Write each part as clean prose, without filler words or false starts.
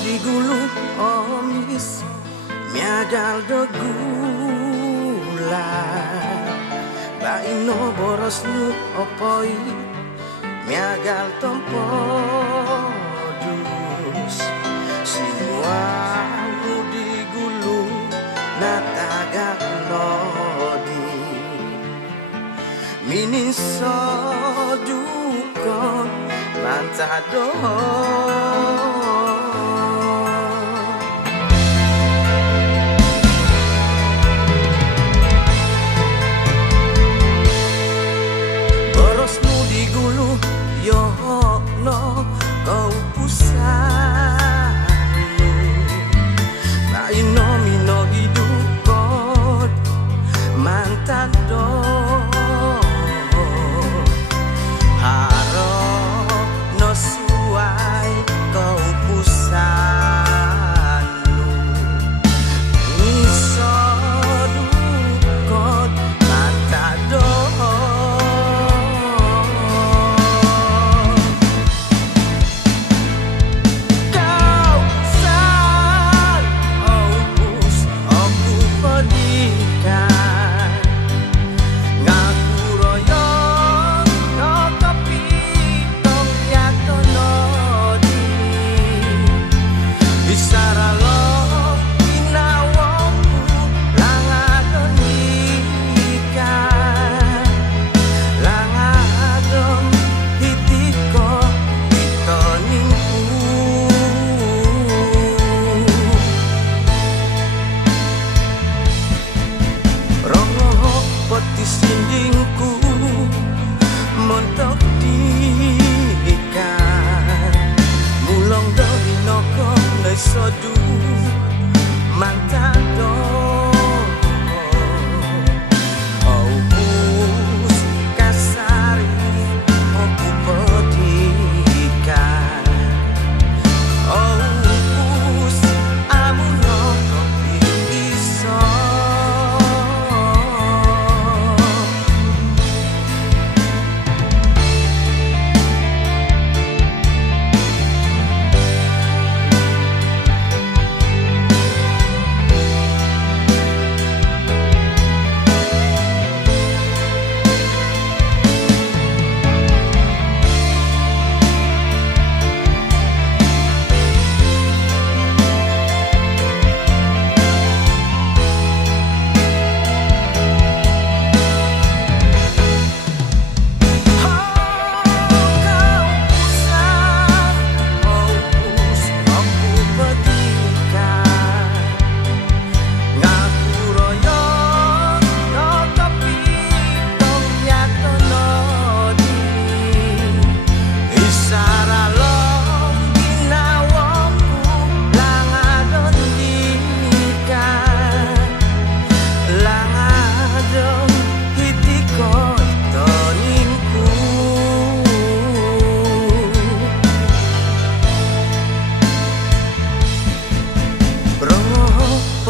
digulu omis miagal do gula baino boros nu opoi miagal tompo dus semua nu digulu natagak nodi minin sodukon mantado yo no kau pusanu baino mino hidupot mantan do haro no suai kau pusanu iso dukot mantan do sindingku montok diikan mulong dari nokong dari sodu mantado oh bus kasari oku pedikan oh bus amuno kopi iso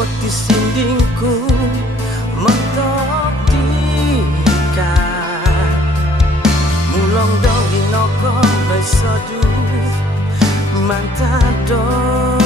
poti sindingku mentok diikan mulong dong inoko besodu mantado